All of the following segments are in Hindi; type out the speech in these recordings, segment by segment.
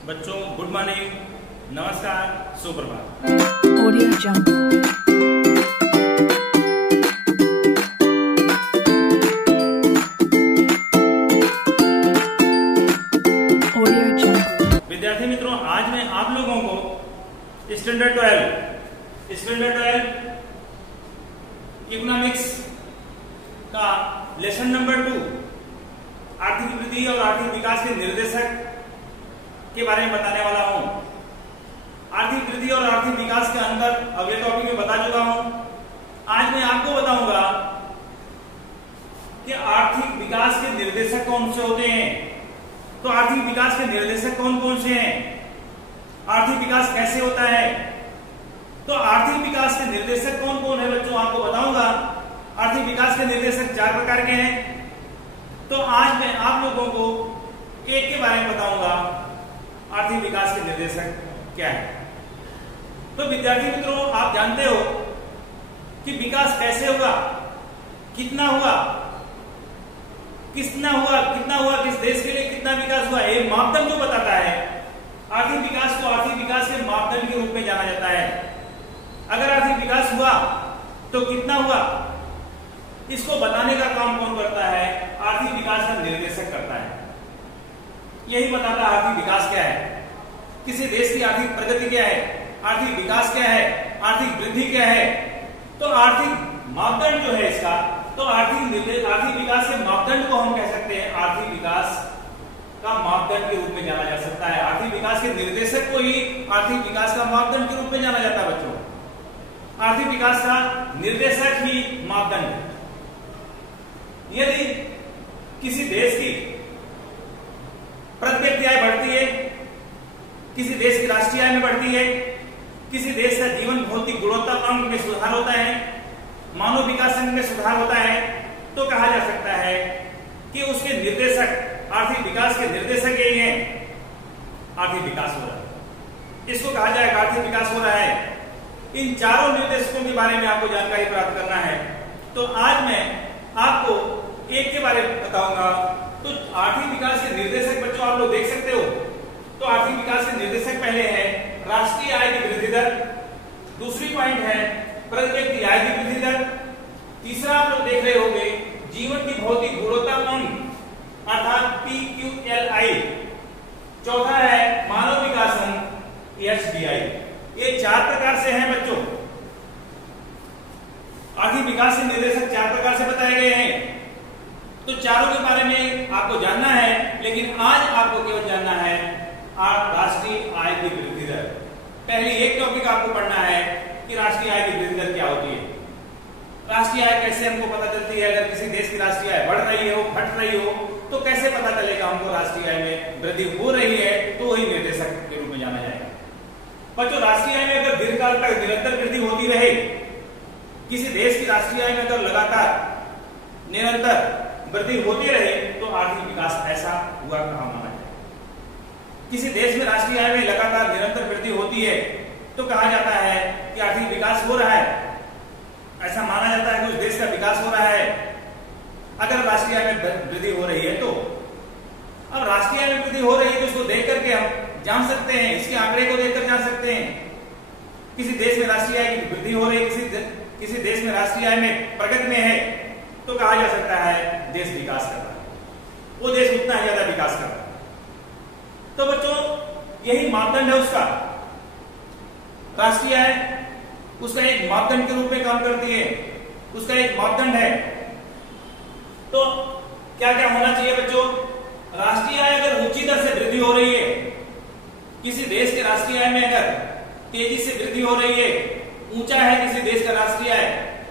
बच्चों गुड मॉर्निंग, नमस्कार, सुप्रभात। Audio jump. विद्यार्थी मित्रों, आज मैं आप लोगों को स्टैंडर्ड 12 इकोनॉमिक्स का लेसन नंबर 2 आर्थिक वृद्धि और आर्थिक विकास के निर्देशक के बारे में बताने वाला हूं। आर्थिक वृद्धि और आर्थिक विकास के अंदर अगले टॉपिक में बता चुका हूं। आज मैं आपको बताऊंगा कि आर्थिक विकास के निर्देशक कौन से होते हैं। तो आर्थिक विकास के निर्देशक कौन कौन से हैं, आर्थिक विकास कैसे होता है, तो आर्थिक विकास के निर्देशक कौन कौन है बच्चों आपको बताऊंगा। आर्थिक विकास के निर्देशक 4 प्रकार के हैं। तो आज मैं आप लोगों को एक के बारे में बताऊंगा, आर्थिक विकास के निर्देशक क्या है। तो विद्यार्थी मित्रों, आप जानते हो कि विकास कैसे होगा, कितना हुआ, कितना हुआ, किस देश के लिए कितना विकास हुआ, एक मापदंड जो बताता है। आर्थिक विकास को आर्थिक विकास के मापदंड के रूप में जाना जाता है। अगर आर्थिक विकास हुआ तो कितना हुआ, इसको बताने का काम कौन करता है, आर्थिक विकास का निर्देशक करता है। यही बताता है आर्थिक विकास क्या है, किसी देश की आर्थिक प्रगति क्या है, आर्थिक विकास क्या है, आर्थिक वृद्धि क्या है। तो आर्थिक मापदंड जो है इसका, तो आर्थिक विकास के मापदंड को हम कह सकते हैं आर्थिक विकास का मापदंड के रूप में जाना जा सकता है। आर्थिक विकास के निर्देशक को ही आर्थिक विकास का मापदंड के रूप में जाना जाता है बच्चों। आर्थिक विकास का निर्देशक ही मापदंड। यदि किसी देश की प्रत्यक्ष आय बढ़ती है, किसी देश की राष्ट्रीय आय में बढ़ती है, किसी देश का जीवन भौतिक गुणवत्तांक में सुधार होता है, मानव विकास अंक में सुधार होता है, तो कहा जा सकता है कि उसके निर्देशक, आर्थिक विकास के निर्देशक यही है, आर्थिक विकास हो रहा है। इसको कहा जाएगा आर्थिक विकास हो रहा है। इन चारों निर्देशकों के बारे में आपको जानकारी प्राप्त करना है। तो आज मैं आपको एक के बारे में बताऊंगा। तो आर्थिक विकास के निर्देशक बच्चों आप लोग देख सकते हो। तो आर्थिक विकास के निर्देशक पहले है राष्ट्रीय आय की वृद्धि दर, दूसरी पॉइंट है प्रत्यक्ष आय की वृद्धि दर, तीसरा आप लोग देख रहे होंगे जीवन की भौतिक गुणवत्तांक अर्थात PQLI, चौथा है मानव विकास अंक SDI। ये 4 प्रकार से हैं बच्चों। आर्थिक विकास के निर्देशक 4 प्रकार से बताए गए हैं। तो चारों के बारे में आपको जानना है, लेकिन आज आपको केवल जानना है राष्ट्रीय आय की वृद्धि दर। पहले एक टॉपिक आपको पढ़ना है कि राष्ट्रीय आय की वृद्धि दर क्या होती है। राष्ट्रीय आय कैसे हमको पता चलती है, अगर किसी देश की राष्ट्रीय आय बढ़ रही हो, घट रही हो, तो कैसे पता चलेगा हमको राष्ट्रीय आय में वृद्धि हो रही है, तो वही निर्देशक के रूप में जाना जाएगा। बच्चों, राष्ट्रीय आय में अगर दीर्घकाल तक निरंतर वृद्धि होती रहे, किसी देश की राष्ट्रीय आय में अगर लगातार निरंतर वृद्धि होती रहे, तो आर्थिक विकास ऐसा हुआ कहा माना जाए। किसी देश में राष्ट्रीय आय में लगातार निरंतर वृद्धि होती है तो कहा जाता है कि आर्थिक विकास हो रहा है, ऐसा माना जाता है कि उस देश का विकास हो रहा है। अगर राष्ट्रीय आय में वृद्धि हो रही है तो अब राष्ट्रीय आय में वृद्धि हो रही है तो इसको देख करके हम जान सकते हैं, इसके आंकड़े को देखकर जान सकते हैं किसी देश में राष्ट्रीय आय की वृद्धि हो रही है, किसी देश में राष्ट्रीय आय में प्रगति में है, तो कहा जा सकता है देश विकास कर रहा है, वो देश उतना ही ज्यादा विकास कर रहा है। तो बच्चों, यही मापदंड है उसका। राष्ट्रीय आय उसका एक मापदंड के रूप में काम करती है, उसका एक मापदंड है। तो क्या क्या होना चाहिए बच्चों, राष्ट्रीय आय अगर ऊंची दर से वृद्धि हो रही है, किसी देश के राष्ट्रीय आय में अगर तेजी से वृद्धि हो रही है, ऊंचा है किसी देश का राष्ट्रीय आय,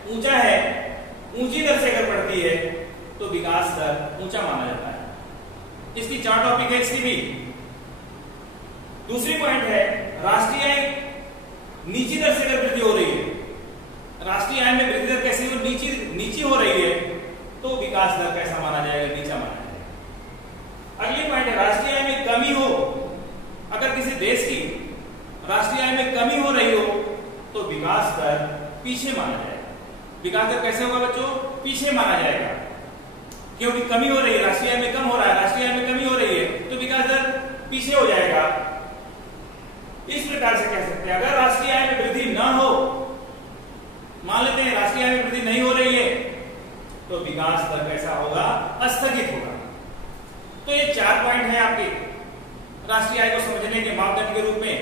ऊंचा है, ऊंची दर से अगर बढ़ती है, तो विकास दर ऊंचा माना जाता है। इसकी 4 टॉपिक है इसकी भी। दूसरी पॉइंट है राष्ट्रीय आय नीची दर से अगर वृद्धि हो रही है, राष्ट्रीय आय में वृद्धि दर कैसी हो, नीची हो रही है, तो विकास दर कैसा माना जाएगा, नीचा माना जाएगा। अगली पॉइंट है राष्ट्रीय आय में कमी हो, अगर किसी देश की राष्ट्रीय आय में कमी हो रही हो तो विकास दर पीछे माना जाएगा। विकास दर कैसे होगा बच्चों, पीछे माना जाएगा, क्योंकि कमी हो रही है, राष्ट्रीय आय में कम हो रहा है, राष्ट्रीय आय में कमी हो रही है, तो विकास दर पीछे हो जाएगा। इस प्रकार से कह सकते हैं अगर राष्ट्रीय आय में वृद्धि ना हो, मान लेते हैं राष्ट्रीय आय में वृद्धि नहीं हो रही है, तो विकास दर कैसा होगा? अस्थगित होगा। तो ये 4 पॉइंट है आपके राष्ट्रीय आय को समझने के मापदंड के रूप में।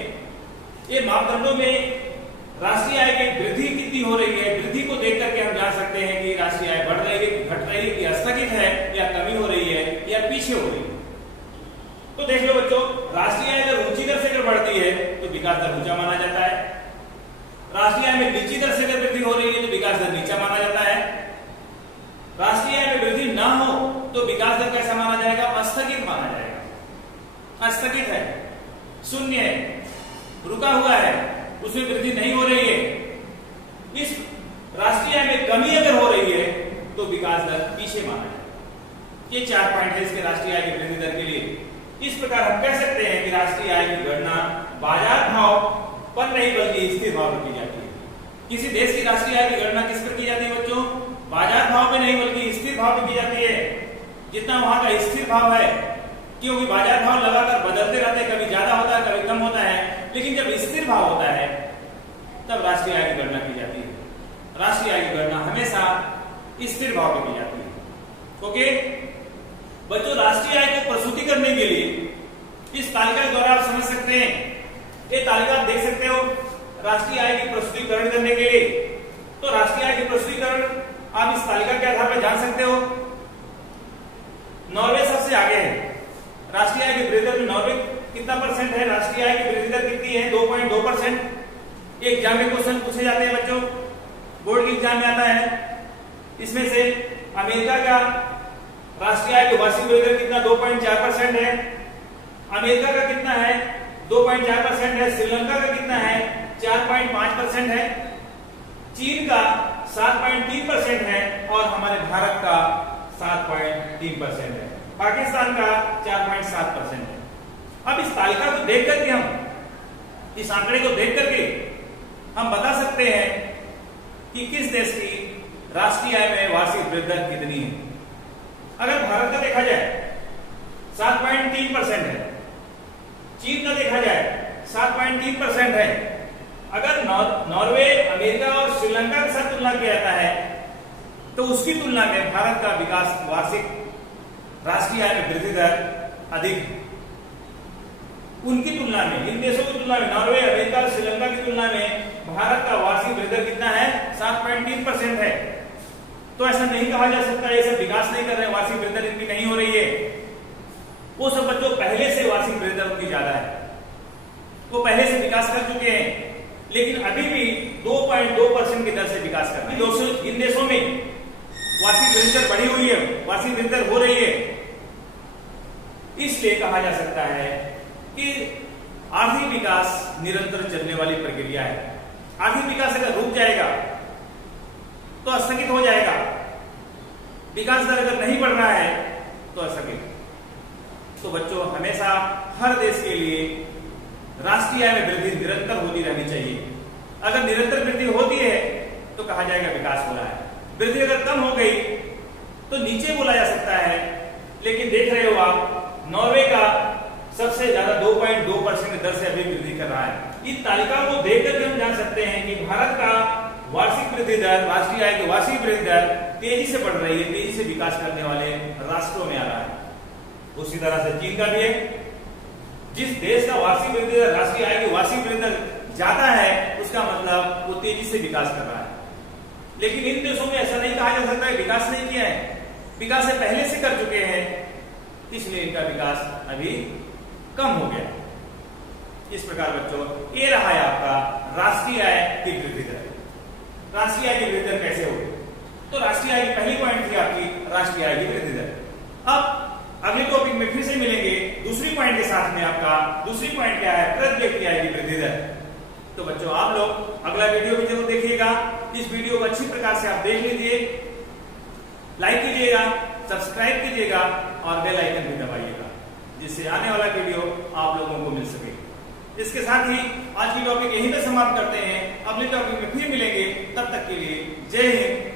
ये मापदंडों में राष्ट्रीय आय की वृद्धि कितनी हो रही है, वृद्धि को देख करके हम जान सकते हैं कि राष्ट्रीय आय बढ़ रही है, घट रही है, कि स्थगित है, या कमी हो रही है, या पीछे हो रही है। तो देख लो बच्चों, राष्ट्रीय आय अगर ऊंची दर से अगर बढ़ती है तो विकास दर ऊंचा माना जाता है। राष्ट्रीय आय में नीची दर से अगर वृद्धि हो रही है तो विकास दर नीचा माना जाता है। राष्ट्रीय आय में वृद्धि ना हो तो विकास दर कैसा माना जाएगा? अस्थगित माना जाएगा। अस्थगित है, शून्य है, रुका हुआ है, उसमें वृद्धि नहीं हो रही है। इस राष्ट्रीय आय में कमी अगर हो रही है तो विकास दर पीछे माना जाएगा। ये 4 पॉइंट है इसके राष्ट्रीय आय की वृद्धि दर के लिए। इस प्रकार हम कह सकते हैं कि राष्ट्रीय आय की गणना बाजार भाव पर नहीं बल्कि स्थिर भाव पर की जाती है। किसी देश की राष्ट्रीय आय की गणना किस पर की जाती है बच्चों? बाजार भाव पे नहीं बल्कि स्थिर भाव पे की जाती है। जितना वहां का स्थिर भाव है, क्योंकि बाजार भाव लगातार बदलते रहते हैं, कभी ज्यादा होता है कभी कम होता है, लेकिन जब स्थिर भाव होता है तब राष्ट्रीय आय की गणना की जाती है। राष्ट्रीय आय की गणना हमेशा स्थिर भाव पे की जाती है। ओके बच्चों, राष्ट्रीय आय को प्रस्तुति करने के लिए इस तालिका के द्वारा आप समझ सकते हैं। ये तालिका आप देख सकते हो राष्ट्रीय आय की प्रस्तुतिकरण करने के लिए। तो राष्ट्रीय आय की प्रस्तुतिकरण आप इस तालिका के आधार पर जान सकते हो। नॉर्वे सबसे आगे है। राष्ट्रीय आय की वृद्धि दर में नॉर्वे कितना परसेंट है? राष्ट्रीय आय की वृद्धि दर कितनी है? 2.2%। एग्जाम में क्वेश्चन पूछे जाते हैं बच्चों, बोर्ड के एग्जाम में आता है। इसमें से अमेरिका का राष्ट्रीय आय की वार्षिक वृद्धि दर कितना? 2.4% है। अमेरिका का कितना है? 2.4% है। श्रीलंका का कितना है? 4.5% है। चीन का 7.3% है और हमारे भारत का 7.3% है। पाकिस्तान का 4.7% है। अब इस तालिका को देख करके हम इस आंकड़े को देख करके हम बता सकते हैं कि किस देश की राष्ट्रीय आय में वार्षिक वृद्धि दर कितनी है। अगर भारत का देखा जाए 7.3% है, चीन का देखा जाए 7.3% है। अगर नॉर्वे, अमेरिका और श्रीलंका के साथ तुलना किया जाता है तो उसकी तुलना में भारत का विकास वार्षिक राष्ट्रीय आय में वृद्धि दर अधिक है। उनकी तुलना में, इन देशों की तुलना में, नॉर्वे, अमेरिका और श्रीलंका की तुलना में भारत का वार्षिक वृद्धि दर कितना है? 7.3% है। तो ऐसा नहीं कहा जा सकता ये सब विकास नहीं कर रहे हैं, वार्षिक वृद्धि दर इनकी नहीं हो रही है। वो सब बच्चों पहले से वार्षिक वृद्धि दर उनकी ज्यादा है, वो पहले से विकास कर चुके हैं, लेकिन अभी भी 2.2% की दर से विकास कर रहे हैं। इन देशों में वार्षिक वृद्धि दर बढ़ी हुई है, वार्षिक वृद्धि दर हो रही है। इसलिए कहा जा सकता है कि आर्थिक विकास निरंतर चलने वाली प्रक्रिया है। आर्थिक विकास अगर रुक जाएगा तो स्थगित हो जाएगा। विकास दर अगर नहीं बढ़ रहा है तो स्थगित। तो बच्चों, हमेशा हर देश के लिए राष्ट्रीय आय में वृद्धि निरंतर होती रहनी चाहिए। अगर निरंतर वृद्धि होती है तो कहा जाएगा विकास हो रहा है। वृद्धि अगर कम हो गई तो नीचे बोला जा सकता है। लेकिन देख रहे हो आप, नॉर्वे का सबसे ज्यादा 2.2% की दर से अभी वृद्धि कर रहा है। इस तालिका को देख करके हम जान सकते हैं कि भारत का वार्षिक वृद्धि दर, राष्ट्रीय आय की वार्षिक वृद्धि दर तेजी से बढ़ रही है, तेजी से विकास करने वाले राष्ट्रों में आ रहा है। उसी तरह से चीन का भी है। जिस देश का वार्षिक वृद्धि दर, राष्ट्रीय आय की वार्षिक वृद्धि दर ज्यादा है, उसका मतलब वो तेजी से विकास कर रहा है। लेकिन इन देशों में ऐसा नहीं कहा जा सकता है विकास नहीं किया है, विकास है पहले से कर चुके हैं, इसलिए इनका विकास अभी कम हो गया। इस प्रकार बच्चों, ये रहा है आपका राष्ट्रीय आय की वृद्धि दर। राष्ट्रीय आय की वृद्धि दर कैसे होगी? तो राष्ट्रीय आय की पहली पॉइंट थी आपकी राष्ट्रीय आय की वृद्धि दर। अब अगले टॉपिक में फिर से मिलेंगे दूसरी पॉइंट के साथ में। आपका दूसरी पॉइंट क्या है? प्रति व्यक्ति आय की वृद्धि दर। तो बच्चों, आप लोग अगला वीडियो भी जरूर देखिएगा। इस वीडियो को अच्छी प्रकार से आप देख लीजिए, लाइक कीजिएगा, सब्सक्राइब कीजिएगा और बेल आइकन भी दबाइएगा, जिससे आने वाला वीडियो आप लोगों को मिल सके। इसके साथ ही आज की टॉपिक यहीं पे समाप्त करते हैं। अगले टॉपिक में फिर मिलेंगे। तब तक के लिए जय हिंद,